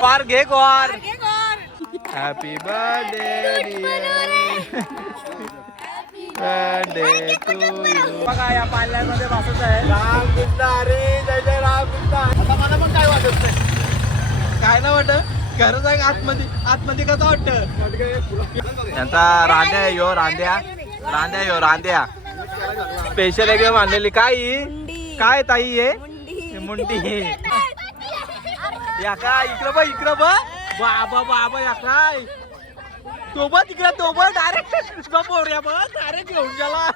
गोर घे गोर happy birthday birthday to you बघा या पाल्यामध्ये बसत आहे. राम कृष्ण हरी जय जय राम आता मला पण काय वाटत नाही. काय ना वाटत? खरं सांग आतमध्ये आतमध्ये कसं वाटत? त्यांचा रांद्या आहे यो रांद्या रांद्या यो रांद्या स्पेशल एकदम आणलेली काय? काय ताई आहे मुंडी. या काय इकडं बघ इकडं बघ. बाबा बाबा या काय. तो बघ तिकडं तो बघ डायरेक्ट बोऱ्या बघ डायरेक्ट घेऊन गेला.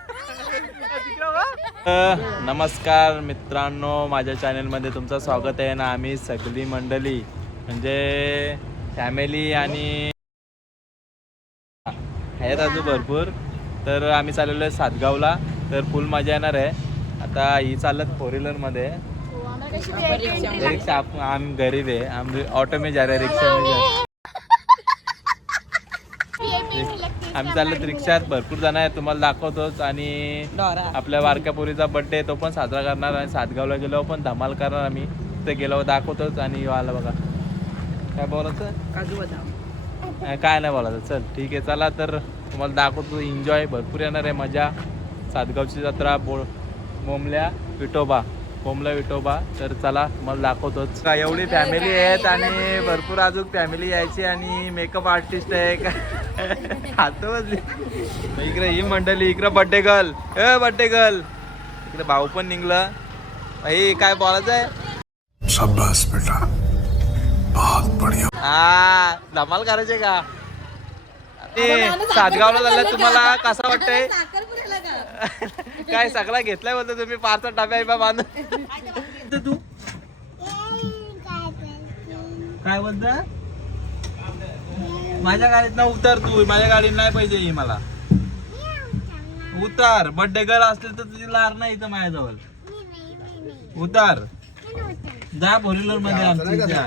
नमस्कार मित्रांनो माझ्या चॅनलमध्ये तुमचं स्वागत आहे ना आम्ही सगळी मंडळी म्हणजे फॅमिली आणि आहेत अजून भरपूर. तर आम्ही चाललेलो आहे सातगावला तर फुल मजा येणार आहे. आता ही चालत फोर व्हीलरमध्ये रिक्षा आप- आम्ही गरीब आहे आम्ही ऑटो में जा रहे रिक्षा में जा आम्ही चाललो रिक्षात भरपूर जण आहे तुम्हाला दाखवतोच आणि आपल्या वारक्या पोरीचा बर्थडे तो पण साजरा करणार आणि सातगावला गेलो पण धमाल करणार आम्ही. ते गेलो दाखवतोच आणि आला बघा. काय बोलायचं? काय नाही बोलायचं. चल ठीक आहे चला तर तुम्हाला दाखवतो. एन्जॉय भरपूर येणार आहे मजा. सातगावची जत्रा बो बोमल्या विठोबा. बोमला विठोबा तर चला तुम्हाला दाखवतोच. का एवढी फॅमिली आहेत आणि भरपूर अजून फॅमिली यायची आणि मेकअप आर्टिस्ट आहे. का हातो बसली इकडे ही मंडळी इकडे बड्डे गर्ल ए बड्डे गर्ल इकडे भाऊ पण निघलं. भाई काय बोलायचं आहे बेटा. बहुत बढ़िया. हा धमाल करायचे का? ते सातगावला झालं तुम्हाला कसं वाटतंय? काय सगळा घेतलाय बोलतो तुम्ही पाचचा डब्या बांधून. तू? काय बोलत माझ्या गाडीत ना उतर तू माझ्या गाडीत नाही पाहिजे ही मला. उतर. बर्थडे गर्ल असले तर तुझी लार नाही इथं माझ्याजवळ. उतर. जा फोर व्हीलरमध्ये आमच्या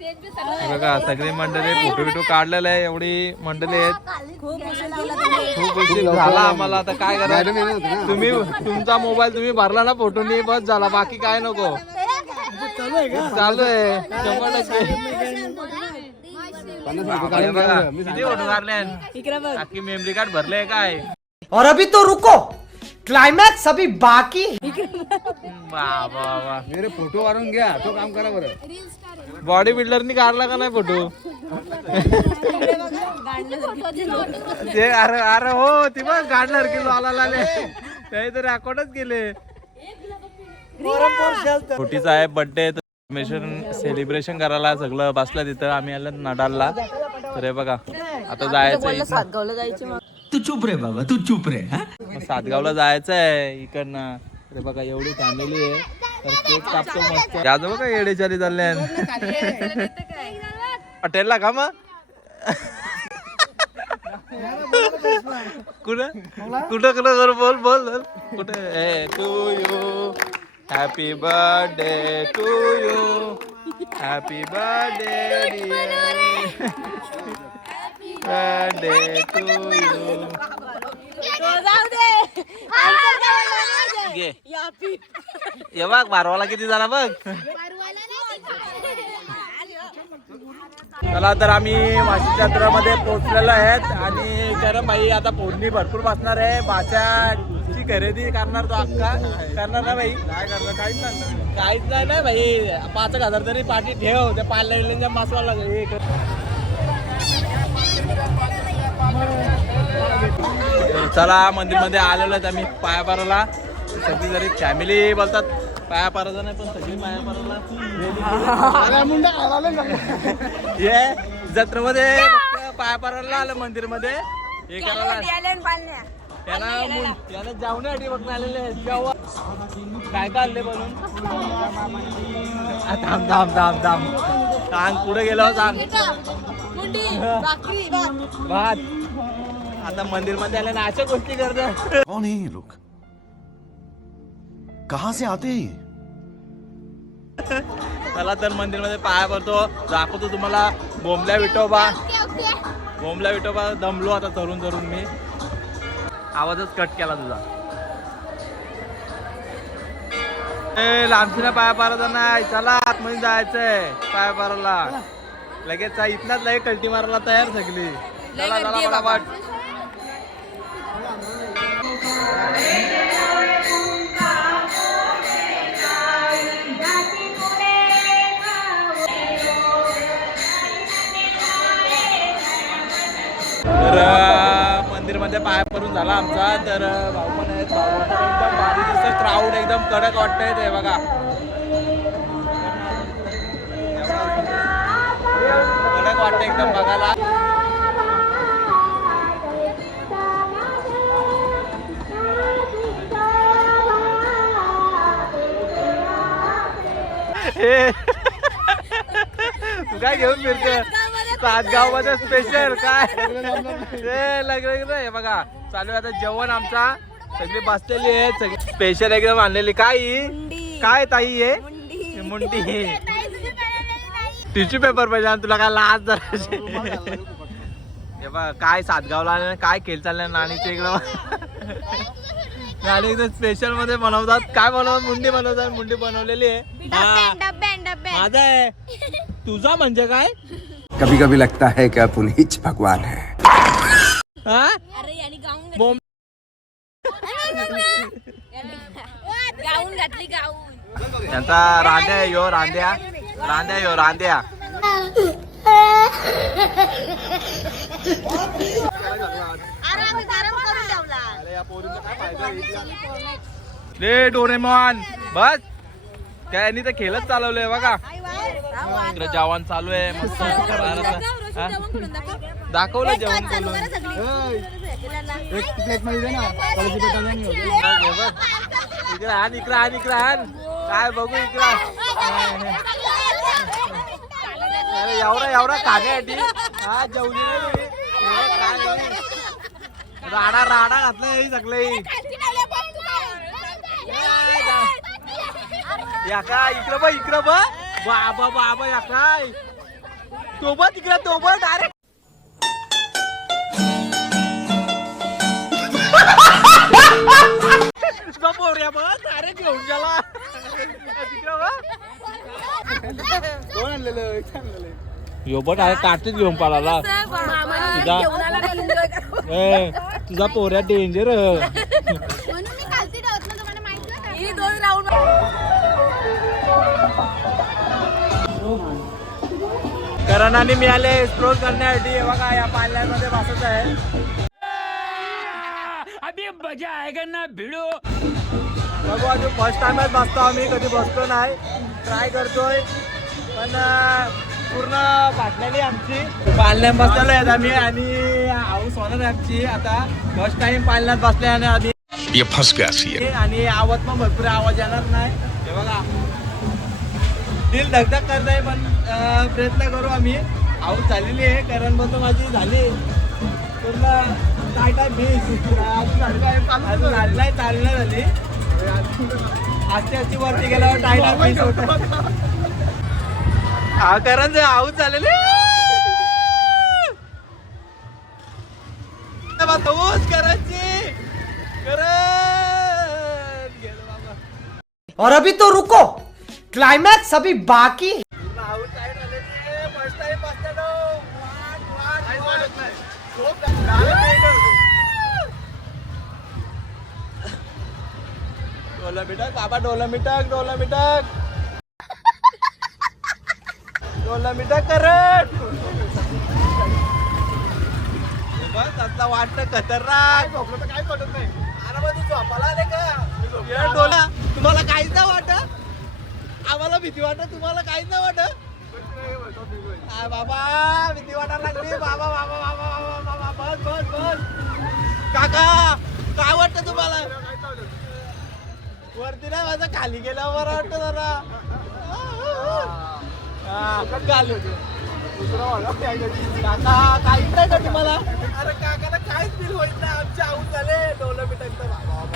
हे बघा सगळी मंडळी फोटो बिटो काढलेला आहे एवढी मंडळी आहेत. खूप उशीर झाला आम्हाला. आता काय करा तुम्ही तुमचा मोबाईल तुम्ही भरला ना फोटोनी बस झाला बाकी काय नको. चालू आहे शंभर टक्के. हे बघा, किती फोटो काढले? इकडे बघ. बाकी मेमरी कार्ड भरले काय? और अभी तो रुको। क्लाइमैक्स अभी बाकी है। वा वा वा मेरे फोटो वाढून घ्या तो काम करा बरं। बॉडी बिल्डरनी काढला का नाही फोटो। ते अरे अरे हो ती बघ काढणार की लाला लाले। काही तर रेकॉर्डच केले. छोटीचा आहे बर्थडे सेलिब्रेशन करायला सगळं बसलं तिथं. आम्ही आलं नडालला. तर हे बघा आता जायचं. सातगावला जायची मग तू चुप रे बाबा तू चुप रे सातगावला जायचं आहे इकडनं. अरे बघा एवढी फॅमिली आहे. तर केक कापतो मस्त. यादव बघा येडे चाली चालले हॉटेलला का मग? कुठं? कुठं कुठं? कर बोल बोल बोल. To you happy birthday to you happy birthday birthday to you जाऊ दे. घे. हे बघ बारवाला किती झाला बघ. चला तर आम्ही माशी जत्रामध्ये पोहोचलेलो आहेत. आणि खरं भाई आता फोडणी भरपूर बसणार आहे. भाच्याची खरेदी करणार तो अक्का. करणार ना भाई काय करणार? काहीच नाही काहीच नाही ना भाई पाच एक हजार तरी पाठी ठेव. त्या पाहिल्या मासवाला हे कर. तर चला मंदिरमध्ये आलेलो आहेत आम्ही पाया पाराला. सगळी जरी फॅमिली बोलतात पाया पारायचं नाही पण सगळी पाया पाराला हे जत्रेमध्ये फक्त पाया पारायला आलं मंदिरमध्ये हे करायला. त्याला त्याला जाऊन बघून आलेले काय काय आणले बनून आ, थांब थांब थांब थांब. सांग पुढे गेलो सांग. भात. आता मंदिरमध्ये आले ना अशा गोष्टी करतात कौन है ये लोग? कहाँ से आते हैं ये? चला तर मंदिरमध्ये पाया पडतो. दाखवतो तुम्हाला. बोंबल्या विठोबा. बोंबल्या विठोबा दमलो आता तरुण तरुण मी. आवाजच कट केला तुझा. ए लांबशीला पाया पारायचा नाही. चला आतमध्ये जायचंय पाया पारायला लगेच इथनाच लगेच कल्टी मारायला तयार सगळी. चला चला फटाफट तर मंदिरमध्ये पाया पडून झाला आमचा. तर भाऊ पण आहेत. भाऊ एकदम भारी क्राऊड एकदम कडक वाटतंय ते बघा. कडक वाटतं एकदम बघायला. घेऊन फिरतोय. सातगावमध्ये स्पेशल काय? ए, लग्न हे बघा चालू आहे आता जेवण आमचा. सगळी बसलेली आहे सगळी. स्पेशल एकदम आणलेली. काय ही? मुंडी. काय ताई आहे मुंडी. मुंडी. टिश्यू पेपर पाहिजे आणि तुला काय लाज जरा हे बघ काय सातगावला आले काय खेळ चाललंय नाणीचे इकडं नाणी एकदम स्पेशलमध्ये बनवतात. काय बनवतात? मुंडी बनवतात मुंडी बनवलेली आहे. हा, माझा आहे. तुझा म्हणजे काय? कभी कभी लगता है कि आप उन्हीं भगवान है। हा? अरे याने गाऊन बोंब गाऊन घातली गाऊन. त्यांचा रांद्या आहे यो रांद्या रांद्या यो रांद्या अरे आम्ही गरम करून ठेवला डोरेमॉन. बस. काय यांनी तर खेळच चालवलंय बघा. इकडे जेवण चालू आहे मस्त बाहेर हा? दाखवलं जेवण करून. इकडे आण इकडे आण इकडे आण. काय बघू इकडे? अरे एवढा एवढा खाण्यासाठी हा जेवली नाही तुम्ही. काय नाही. राडा राडा घातलाय सगळे. या काय इकडं बघ इकडं बघ. बाबा बाबा या काय तो बघ तिकडं तो बघ डायरेक्ट तुझा पोऱ्या बघ डायरेक्ट घेऊन गेला. तिकडं बघ. यो बघ डायरेक्ट काठच घेऊन पळाला तुझा तुझा पोऱ्या डेंजर करणाने मिळाले एक्सप्लोर करण्यासाठी हे बघा या पाल्यामध्ये बसत आहे. बघू अजून फर्स्ट टाइमच बसतो आम्ही कधी बसतो नाही. ट्राय करतोय पण पूर्ण फाटलेली आमची. पालण्यात बसलेलो आहेत आम्ही आणि हाऊस होणार आहे आमची. आता फर्स्ट टाइम पालण्यात बसले आणि आधी आणि आवाज पण भरपूर आवाज येणार नाही. हे बघा दिल धगधग करत आहे पण प्रयत्न करू आम्ही. आऊट झालेली आहे कारण बघतो माझी झाली. पूर्ण काय काय बीस अजून झाली झाली. आजची आजची वरती गेल्यावर टायटा बीस होत कारण आऊट झालेली. तोच करायची करत गेलो बाबा और अभी तो रुको। क्लायमॅक्स अभी बाकी डोला मिटक डोला मिटक डोला मिटक डोला मिटक करत वाटत खतरनाक. झोपलं तर काय पडत नाही अरे तू झोपाला आले का? डोला तुम्हाला काहीच वाटत? आम्हाला भीती वाटत तुम्हाला काहीच नाही वाटत? आ, बाबा भीती वाटायला लागली. बाबा बाबा बाबा बाबा बाबा बस बस बस. काका काय वाटतं तुम्हाला? वरती नाही माझं खाली गेल्यावर बरं वाटतं जरा. घालू काका काहीच नाही का तुम्हाला? अरे काकाला काहीच बिल होईल ना आमचे आऊन झाले. डोलं मिटक बाबा.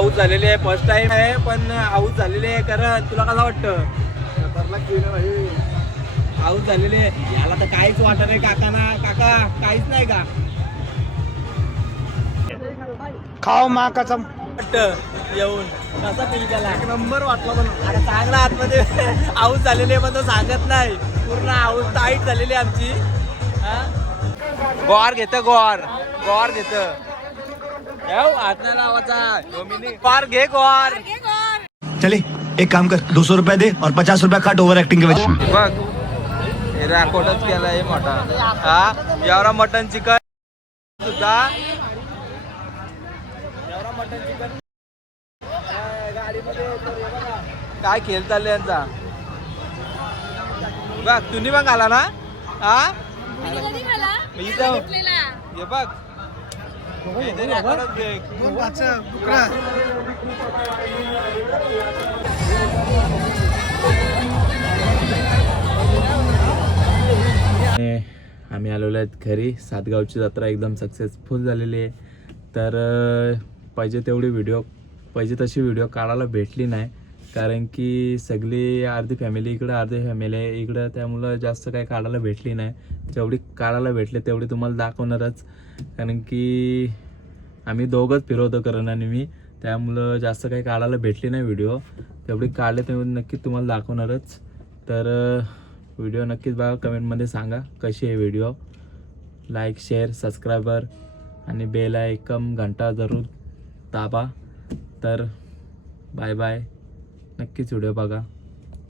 आऊट झालेली आहे. फर्स्ट टाइम आहे पण आऊट झालेली आहे कारण तुला कसं वाटतं. आऊट झालेली आहे. याला तर काहीच वाटत नाही काका ना काका काहीच नाही का? खाओ माँ कसम. वाटतं? येऊन. कसा फील केला? एक नंबर वाटला पण. अरे चांगला आतमध्ये. आऊट झालेली आहे पण तो सांगत नाही. पूर्ण आऊट टाईट झालेली आहे आमची? गोर घेत गोर. गोर घेत. गोर घे गोर चले एक काम कर दो सौ रुपया दे और पचास रुपया काट ओवर एक्टिंग के बघ हे रेकॉर्डच केलाय मोठा. हा? एवढा मटन चिकन सुद्धा. एवढा मटन चिकन काय खेळ चालले यांचा? बघ तुम्ही पण आला ना? हा? इथं हे बघ. आम्ही आलेलो आहेत घरी. सातगावची जत्रा एकदम सक्सेसफुल झालेली आहे. तर पाहिजे तेवढी व्हिडिओ पाहिजे तशी व्हिडिओ काढायला भेटली नाही. कारण की सगळी अर्धी फॅमिली इकडं अर्धी फॅमिली आहे इकडं त्यामुळं जास्त काही काढायला भेटली नाही. जेवढी काढायला भेटले तेवढी तुम्हाला दाखवणारच. कारण की आम्ही दोघंच फिरवतो करण आणि मी. त्यामुळं जास्त काही काढायला भेटले नाही व्हिडिओ तेवढी काढले तेवढी नक्की तुम्हाला दाखवणारच. तर व्हिडिओ नक्कीच बघा कमेंटमध्ये सांगा कशी आहे व्हिडिओ लाईक शेअर सबस्क्रायबर आणि बेल आयकम घंटा जरूर दाबा. तर बाय बाय नक्कीच व्हिडिओ बघा.